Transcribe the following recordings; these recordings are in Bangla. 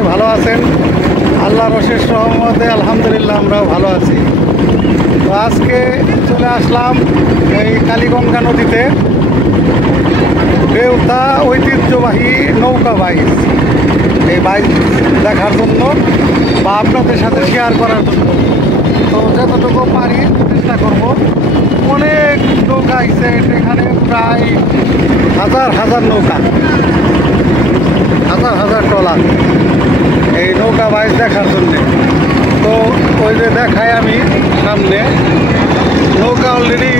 সবাই ভালো আছেন। আল্লাহর অশেষ রহমতে আলহামদুলিল্লাহ আমরাও ভালো আছি। তো আজকে চলে আসলাম এই কালীগঙ্গা নদীতে বেউতা ঐতিহ্যবাহী নৌকা বাইচ, এই বাইচ দেখার জন্য বা আপনাদের সাথে শেয়ার করার জন্য। তো যতটুকু পারি চেষ্টা করব। অনেক নৌকা আছে এখানে, প্রায় হাজার হাজার নৌকা, হাজার হাজার ট্রলার এই নৌকা বাইচ দেখার জন্যে। তো ওই যে দেখায় আমি সামনে নৌকা অলরেডি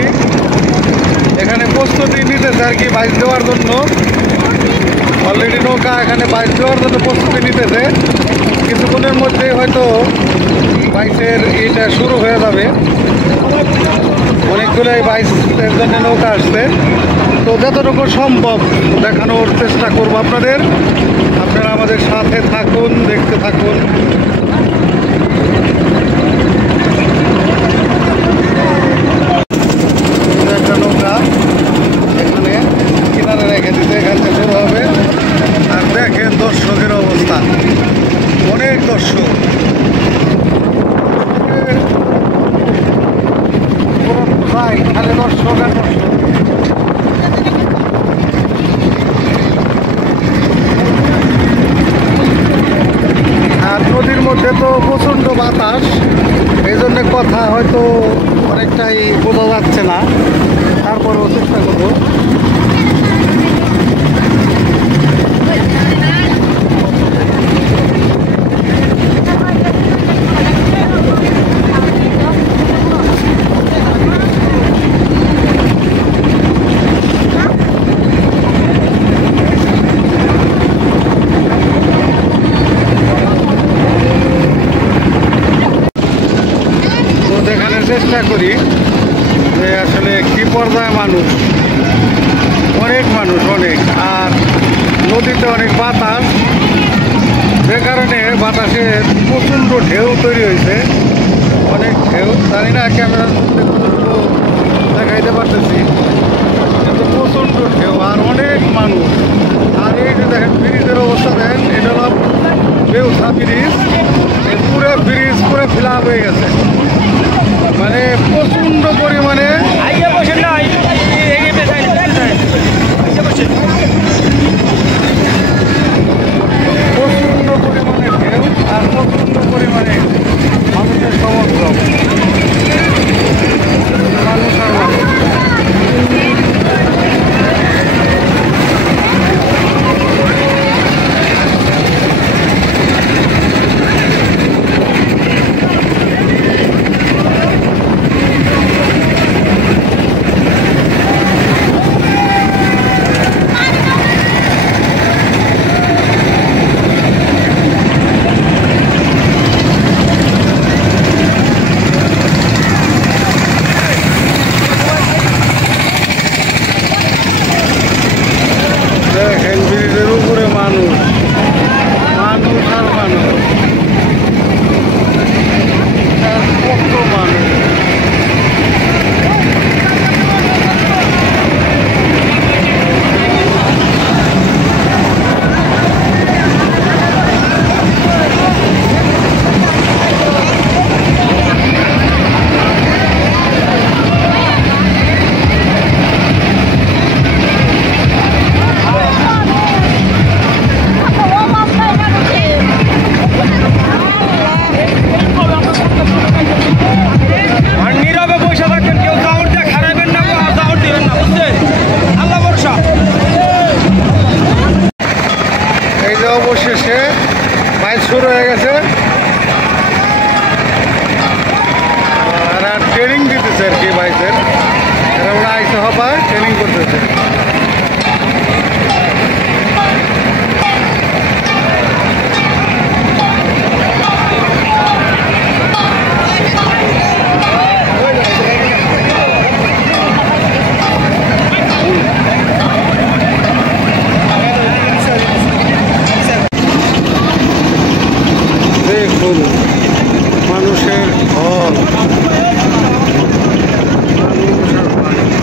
এখানে প্রস্তুতি নিতেছে আর কি, বাইচ দেওয়ার জন্য। অলরেডি নৌকা এখানে বাইচ দেওয়ার জন্য প্রস্তুতি নিতেছে। কিছুক্ষণের মধ্যে হয়তো বাইচের এটা শুরু হয়ে যাবে। অনেকগুলোই বাইচের জন্য নৌকা আসছে। তো যতটুকু সম্ভব দেখানোর চেষ্টা করব আপনাদের। আপনারা আমাদের সাথে থাকুন, দেখতে থাকুন। একটা নৌকা এখানে কিনারে রেখে দিতে, এখান থেকে শুরু হবে। আর দেখেন দর্শকের অবস্থা, অনেক দর্শক, খালি দর্শক আর দর্শক। আর নদীর মধ্যে তো প্রচণ্ড বাতাস, এই জন্য কথা হয়তো অনেকটাই বোঝা যাচ্ছে না, তারপরেও চেষ্টা করবো। চেষ্টা করি যে আসলে কি পর্যায়ে মানুষ, অনেক মানুষ, অনেক। আর নদীতে অনেক বাতাস, যে কারণে বাতাসের প্রচণ্ড ঢেউ তৈরি হয়েছে, অনেক ঢেউ। জানি না ক্যামেরার মধ্যে কতটুকু দেখাইতে পারতেছি, কিন্তু প্রচণ্ড ঢেউ আর অনেক মানুষ। আর এই যে দেখেন ব্রিজের অবস্থা দেখেন, এটা হলো বেউতা ব্রিজ। এই পুরো ব্রিজ পুরো ফিলাপ হয়ে গেছে, মানে প্রচণ্ড পরিমাণে। প্রচণ্ড পরিমাণে ঢেউ আর প্রচণ্ড পরিমাণে মানুষের সমাগম, মানুষ আর মানুষ। অবশেষে বাইচ শুরু হয়ে গেছে। আর ট্রেনিং দিতেছে আর কি বাইচের, এরা ওরা আইসে হবা ট্রেনিং করতেছে। দেখুন মানুষের ঢল, মানুষ আর মানুষ।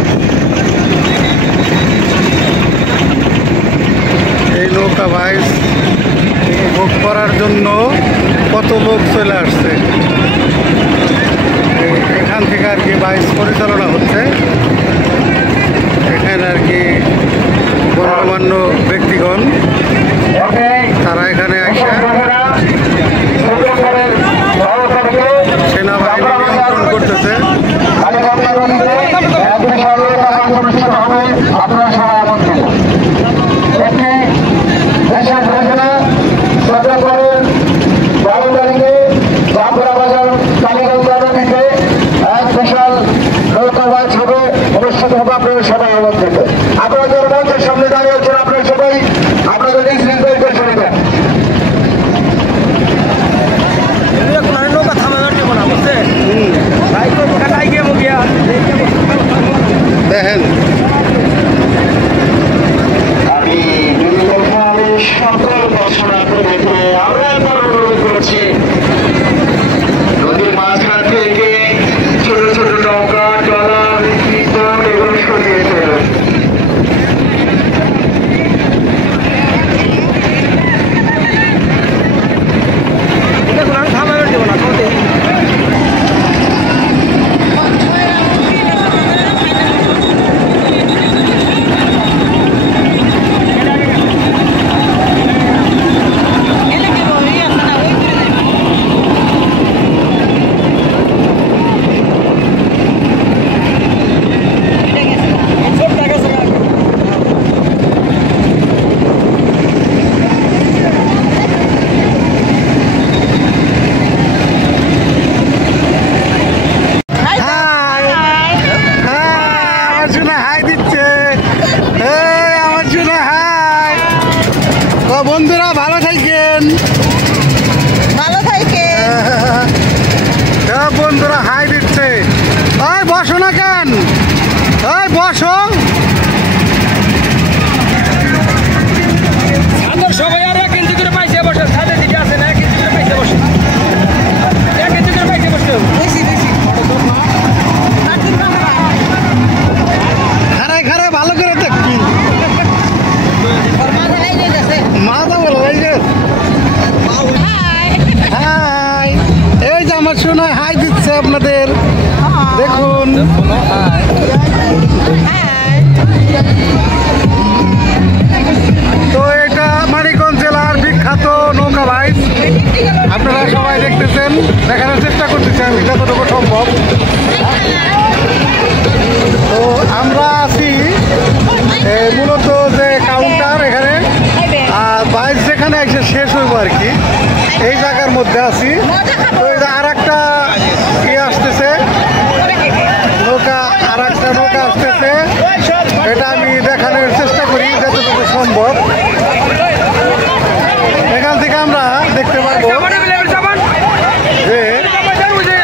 আর কি বাইচ পরিচালনা হচ্ছে। এখানে আর কি গণ্যমান্য ব্যক্তিগণ তারা এখানে আসে সেনাবাহিনী নিয়ন্ত্রণ করতেছে। সবাই আমন্ত্রিত। আপনারা যারা মঞ্চের সামনে দাঁড়িয়ে আছেন আপনারা সবাই আপনাদের নিজ নিজ দায়িত্বে সরে যান। দেখেন আমি সকল দর্শনা দেখে আমরা অনুরোধ করছি নদীর মাঝখান থেকে ছোট ছোট নৌকা ট্রলার এগুলো সরিয়ে ফেলুন। বন্ধুরা ভালো থাকেন, ভালো থাকেন। বন্ধুরা হাই দিচ্ছে। ওই বসো না কেন, ওই বসো। সবাই আর 1 ইঞ্চি করে পাইছে বসে, ছাদে দিকে আছে না 1 ইঞ্চি করে পাইছে বসে, 1 ইঞ্চি করে পাইছে বসে। বেশি বেশি খারাই খারাই ভালো করে দেখি মাথা বলো। হাই, এই যে আমার শোনা হাই দিচ্ছে আপনাদের, দেখুন। তো এটা মানিকগঞ্জ জেলার বিখ্যাত নৌকা বাইচ, আপনারা সবাই দেখতেছেন, দেখানোর চেষ্টা করতেছেন যতটুকু সম্ভব। তো আমরা আছি মূলত যে কাউন্টার এখানে, আর বাইচ যেখানে এসে শেষ হইব আর কি, এই জায়গার মধ্যে আছি। তো এই যে আর একটা আসতেছে নৌকা, আর একটা নৌকা আসতেছে, এটা আমি দেখানোর চেষ্টা করি যতটুকু সম্ভব। এখান থেকে আমরা দেখতে পারবো যে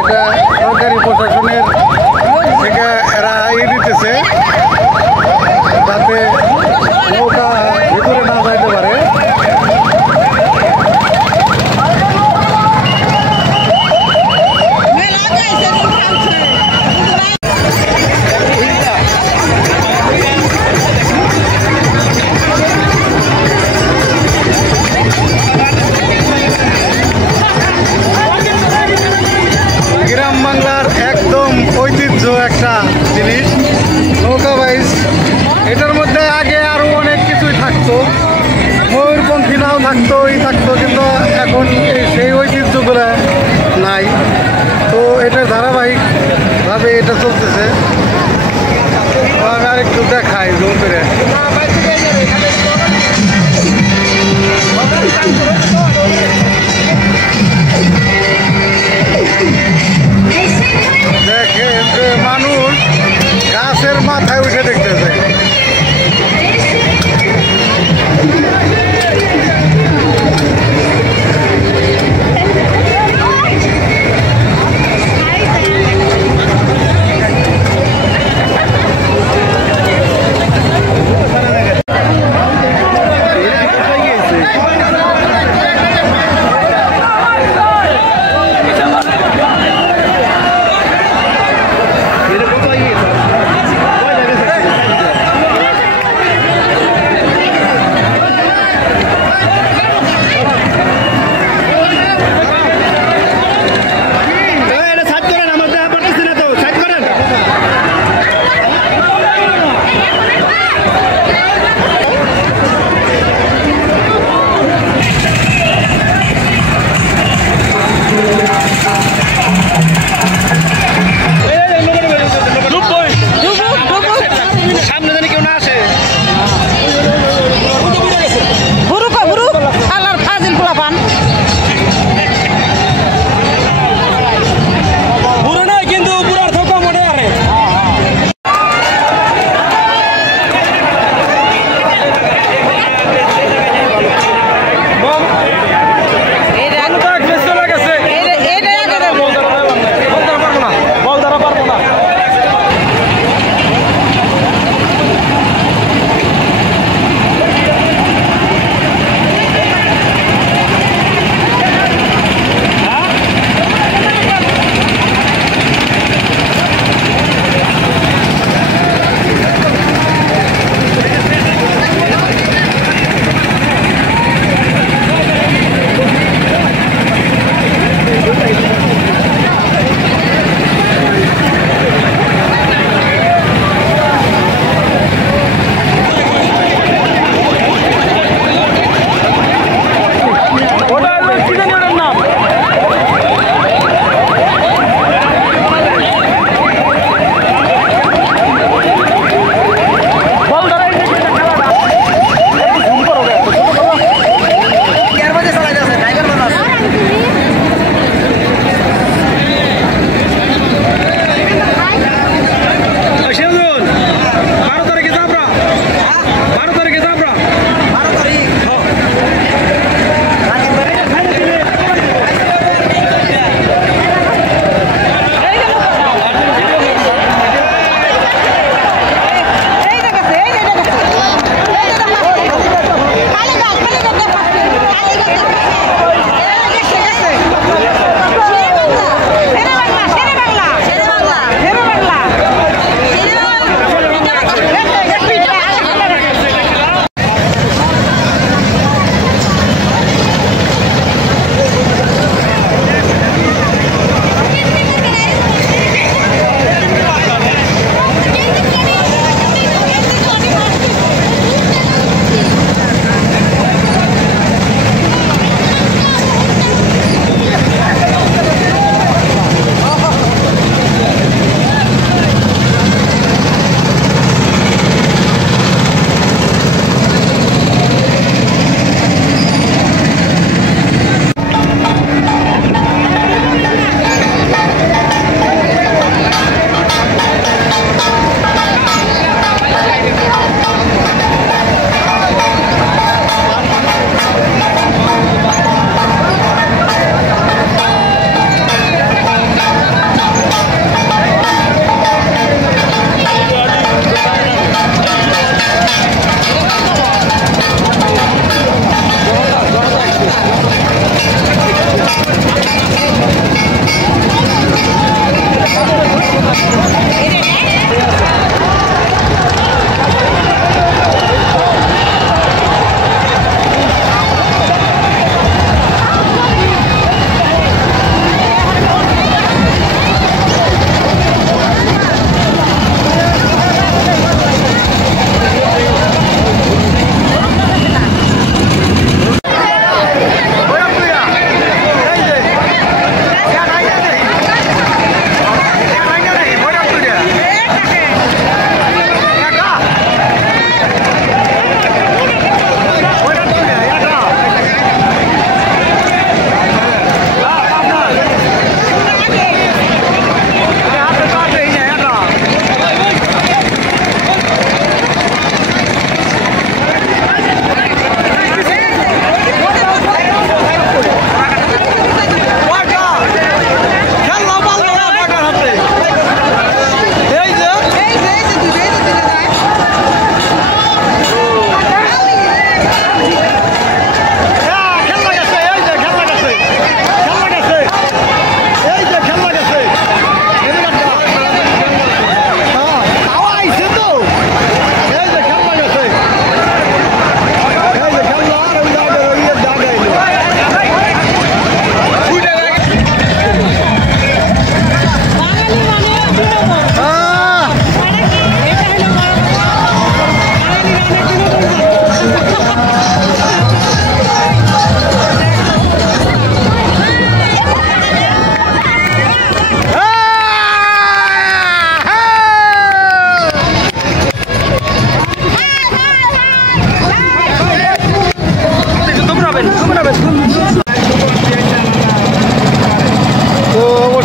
এটা সরকারি প্রশাসনের থেকে এরা দিতেছে যাতে নৌকা ভিতরে না যাইতে পারে। গ্রাম বাংলার একদম ঐতিহ্য একটা জিনিস নৌকা বাইচ। এটার মধ্যে আগে আরো অনেক কিছুই থাকতো, ময়ূরপঙ্খী নাও থাকতো, কিন্তু এখন সেই ঐতিহ্যগুলো নাই। তো এটা ধারাবাহিকভাবে এটা চলতেছে। আমি আরেকটু দেখাই জোর করে। দেখেন যে মানুষ গাছের মাথায় উঠে দেখতেছে।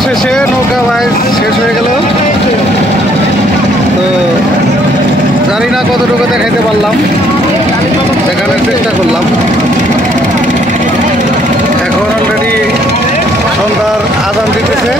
অবশেষে নৌকা বাইচ শেষ হয়ে গেল। তো জানি না কতটুকু দেখাইতে পারলাম, দেখানোর চেষ্টা করলাম। এখন অলরেডি সন্ধ্যার আজান দিতেছে।